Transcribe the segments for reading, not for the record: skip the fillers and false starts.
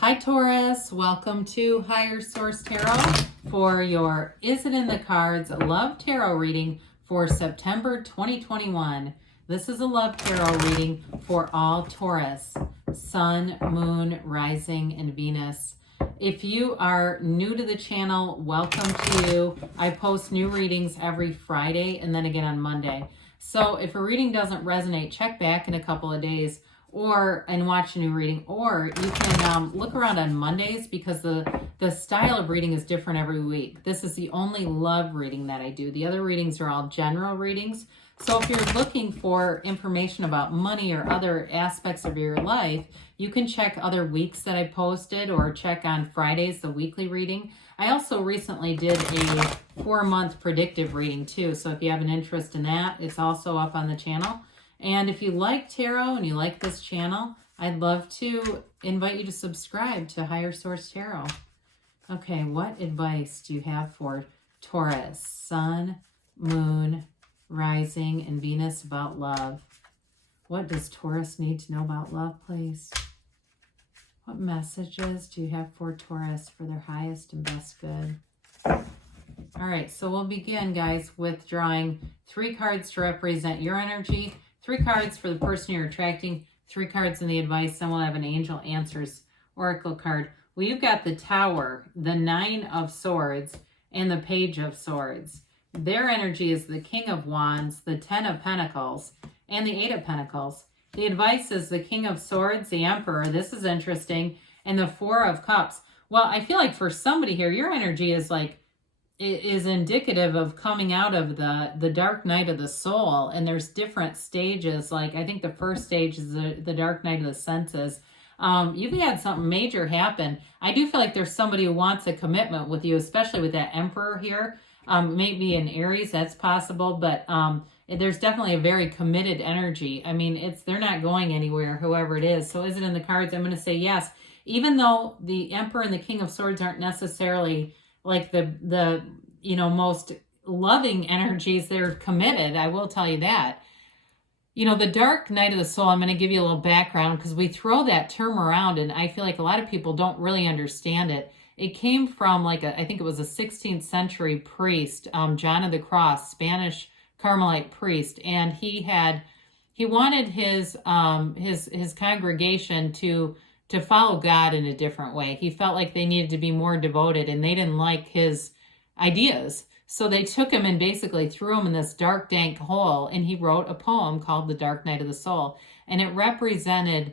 Hi Taurus, welcome to Higher Source Tarot for your Is It in the Cards Love Tarot reading for September 2021. This is a love tarot reading for all Taurus, Sun, Moon, Rising, and Venus. If you are new to the channel, welcome to you. I post new readings every Friday and then again on Monday. So if a reading doesn't resonate, check back in a couple of days and watch a new reading, or you can look around on Mondays because the style of reading is different every week. This is the only love reading that I do. The other readings are all general readings. So if you're looking for information about money or other aspects of your life, you can check other weeks that I posted or check on Fridays, the weekly reading. I also recently did a 4-month predictive reading too. So if you have an interest in that, it's also up on the channel. And if you like tarot and you like this channel, I'd love to invite you to subscribe to Higher Source Tarot. Okay, what advice do you have for Taurus, Sun, Moon, Rising, and Venus about love? What does Taurus need to know about love, please? What messages do you have for Taurus for their highest and best good? All right, so we'll begin, guys, with drawing 3 cards to represent your energy, 3 cards for the person you're attracting, 3 cards in the advice, then we'll have an Angel Answers Oracle card. Well, you've got the Tower, the 9 of Swords, and the Page of Swords. Their energy is the King of Wands, the 10 of Pentacles, and the 8 of Pentacles. The advice is the King of Swords, the Emperor, this is interesting, and the 4 of Cups. Well, I feel like for somebody here, your energy is like, it is indicative of coming out of the dark night of the soul, and there's different stages. Like I think the first stage is the dark night of the senses. You've had something major happen. I do feel like there's somebody who wants a commitment with you, especially with that Emperor here. Maybe in Aries, that's possible, but there's definitely a very committed energy. I mean, they're not going anywhere, whoever it is. So is it in the cards? I'm going to say yes. Even though the Emperor and the King of Swords aren't necessarily like the most loving energies, they're committed. I will tell you that. The dark night of the soul, I'm going to give you a little background because we throw that term around and I feel like a lot of people don't really understand it. It came from I think it was a 16th century priest, John of the Cross, Spanish Carmelite priest, and he wanted his congregation to follow God in a different way. He felt like they needed to be more devoted and they didn't like his ideas. So they took him and basically threw him in this dark, dank hole, and he wrote a poem called The Dark Night of the Soul. And it represented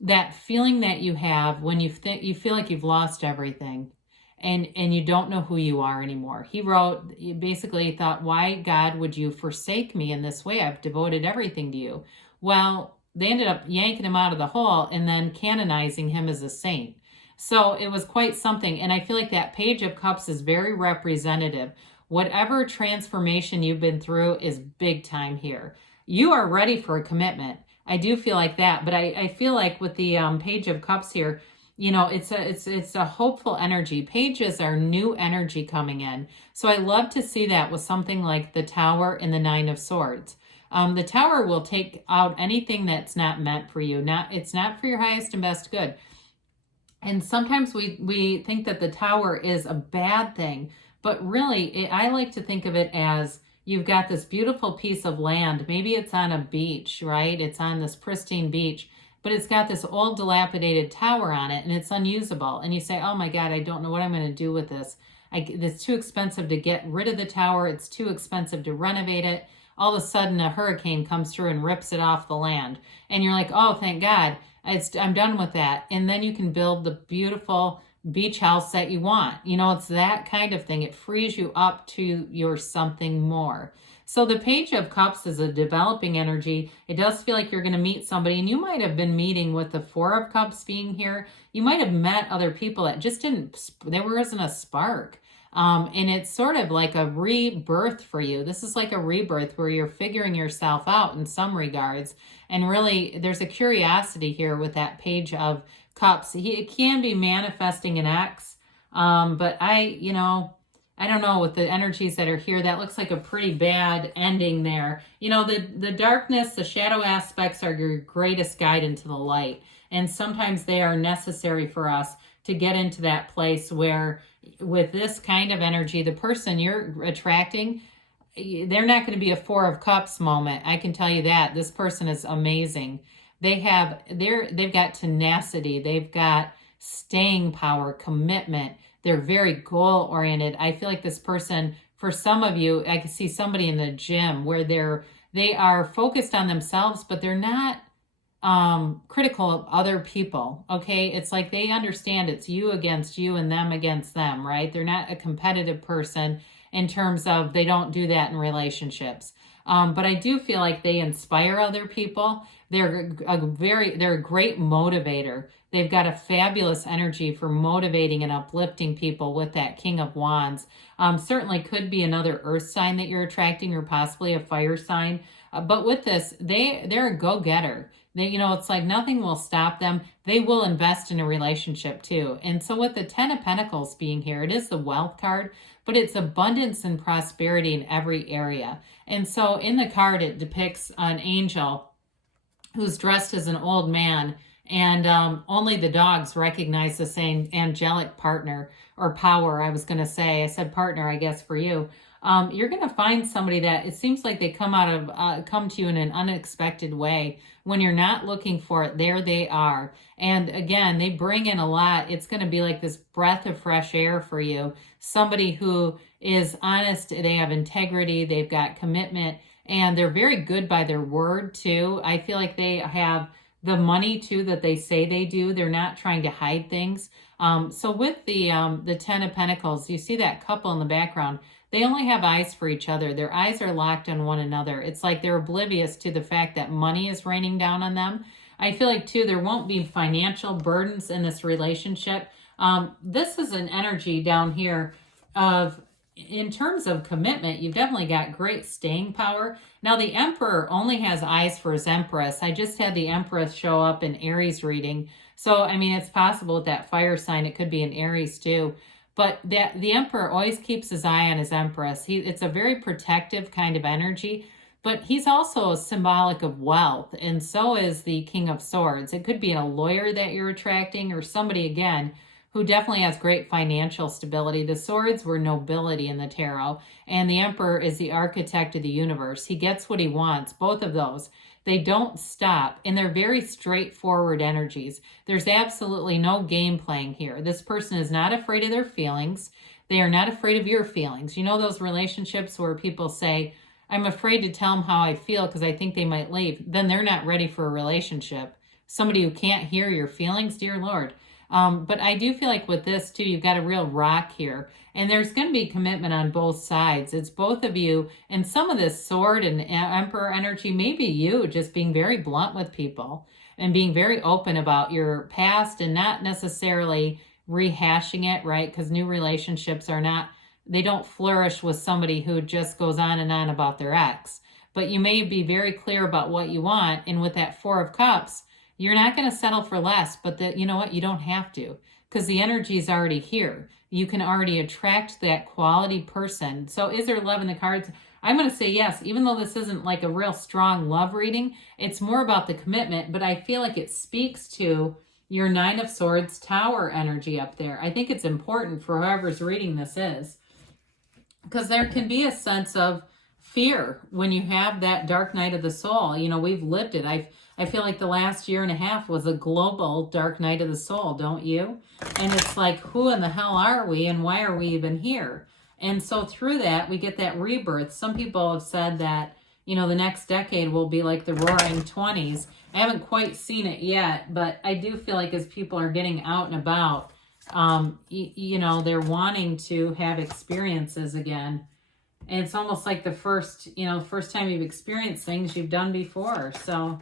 that feeling that you have when you feel like you've lost everything and you don't know who you are anymore. He basically thought, why, God, would you forsake me in this way? I've devoted everything to you. Well, they ended up yanking him out of the hole and then canonizing him as a saint. So it was quite something. And I feel like that Page of Cups is very representative. Whatever transformation you've been through is big time here. You are ready for a commitment. I do feel like that. But I feel like with the Page of Cups here, it's a hopeful energy. Pages are new energy coming in. So I love to see that with something like the Tower and the 9 of Swords. The Tower will take out anything that's not meant for you. It's not for your highest and best good. And sometimes we think that the Tower is a bad thing, but really I like to think of it as you've got this beautiful piece of land. Maybe it's on a beach, right? It's on this pristine beach, but it's got this old dilapidated tower on it and it's unusable. And you say, oh my God, I don't know what I'm going to do with this. It's too expensive to get rid of the tower. It's too expensive to renovate it. All of a sudden a hurricane comes through and rips it off the land. And you're like, oh, thank God, I'm done with that. And then you can build the beautiful beach house that you want. It's that kind of thing. It frees you up to your something more. So the Page of Cups is a developing energy. It does feel like you're going to meet somebody, and you might have been meeting with the 4 of Cups being here. You might have met other people that just there wasn't a spark. And it's sort of like a rebirth for you. This is like a rebirth where you're figuring yourself out in some regards. And really, there's a curiosity here with that Page of Cups. It can be manifesting an ex, but I don't know, with the energies that are here, that looks like a pretty bad ending there. The darkness, the shadow aspects are your greatest guide into the light. And sometimes they are necessary for us to get into that place where with this kind of energy, the person you're attracting, they're not going to be a Four of Cups moment. I can tell you that. This person is amazing. They've got tenacity. They've got staying power, commitment. They're very goal oriented. I feel like this person, for some of you, I can see somebody in the gym where they are focused on themselves, but they're not critical of other people. Okay, it's like they understand it's you against you and them against them, right? They're not a competitive person in terms of, they don't do that in relationships. But I do feel like they inspire other people. They're a great motivator. They've got a fabulous energy for motivating and uplifting people with that King of Wands. Certainly could be another earth sign that you're attracting, or possibly a fire sign. But with this, they're a go-getter. It's like nothing will stop them. They will invest in a relationship too. And so with the 10 of Pentacles being here, it is the wealth card, but it's abundance and prosperity in every area. And so in the card, it depicts an angel who's dressed as an old man, and only the dogs recognize the same angelic partner or power. I was going to say, I said partner, I guess, for you. You're going to find somebody that it seems like they come to you in an unexpected way. When you're not looking for it, there they are. And again, they bring in a lot. It's going to be like this breath of fresh air for you. Somebody who is honest, they have integrity, they've got commitment, and they're very good by their word too. I feel like they have the money too that they say they do. They're not trying to hide things. So with the 10 of Pentacles, you see that couple in the background. They only have eyes for each other. Their eyes are locked on one another. It's like they're oblivious to the fact that money is raining down on them. I feel like too, there won't be financial burdens in this relationship. This is an energy down here of, in terms of commitment, you've definitely got great staying power. Now, the Emperor only has eyes for his Empress. I just had the Empress show up in Aries reading. So, I mean, it's possible with that fire sign, it could be an Aries too. But the Emperor always keeps his eye on his Empress. It's a very protective kind of energy, but he's also symbolic of wealth, and so is the King of Swords. It could be a lawyer that you're attracting, or somebody, again, who definitely has great financial stability. The swords were nobility in the tarot, and the Emperor is the architect of the universe. He gets what he wants, both of those. They don't stop, and they're very straightforward energies. There's absolutely no game playing here. This person is not afraid of their feelings. They are not afraid of your feelings. You know those relationships where people say, I'm afraid to tell them how I feel because I think they might leave. Then they're not ready for a relationship. Somebody who can't hear your feelings, dear Lord. But I do feel like with this too, you've got a real rock here. And there's going to be commitment on both sides. It's both of you. And some of this sword and Emperor energy, maybe you just being very blunt with people and being very open about your past and not necessarily rehashing it, right? Because new relationships they don't flourish with somebody who just goes on and on about their ex. But you may be very clear about what you want. And with that Four of Cups, you're not going to settle for less, but you know what? You don't have to, because the energy is already here. You can already attract that quality person. So is there love in the cards? I'm going to say yes, even though this isn't like a real strong love reading. It's more about the commitment, but I feel like it speaks to your Nine of Swords Tower energy up there. I think it's important for whoever's reading this is, because there can be a sense of fear when you have that dark night of the soul. You know, we've lived it. I feel like the last year and a half was a global dark night of the soul, don't you? And it's like, who in the hell are we and why are we even here? And so through that, we get that rebirth. Some people have said that, you know, the next decade will be like the roaring 20s. I haven't quite seen it yet, but I do feel like as people are getting out and about, you know, they're wanting to have experiences again. And it's almost like the first time you've experienced things you've done before. So,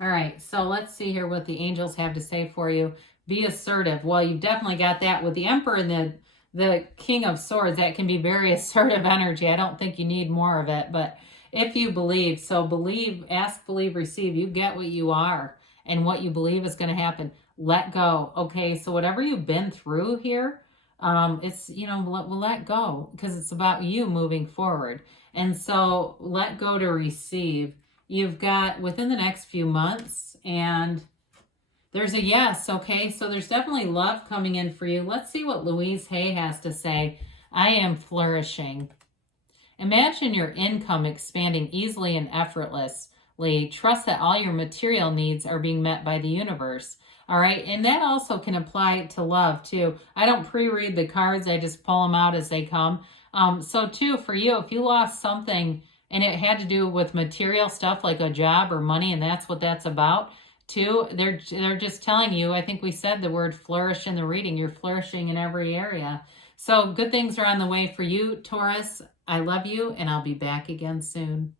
all right. So let's see here what the angels have to say for you. Be assertive. Well, you've definitely got that with the Emperor and the King of Swords. That can be very assertive energy. I don't think you need more of it, but if you believe, so believe, ask, believe, receive. You get what you are and what you believe is going to happen. Let go. Okay. So whatever you've been through here, it's, you know, we'll let go because it's about you moving forward. And so let go to receive. you've got within the next few months, and there's a yes, okay? So there's definitely love coming in for you. Let's see what Louise Hay has to say. I am flourishing. Imagine your income expanding easily and effortlessly. Trust that all your material needs are being met by the universe. All right. And that also can apply to love too. I don't pre-read the cards. I just pull them out as they come. So too, for you, if you lost something and it had to do with material stuff like a job or money, and that's what that's about too, they're just telling you, I think we said the word flourish in the reading. You're flourishing in every area. So good things are on the way for you, Taurus. I love you, and I'll be back again soon.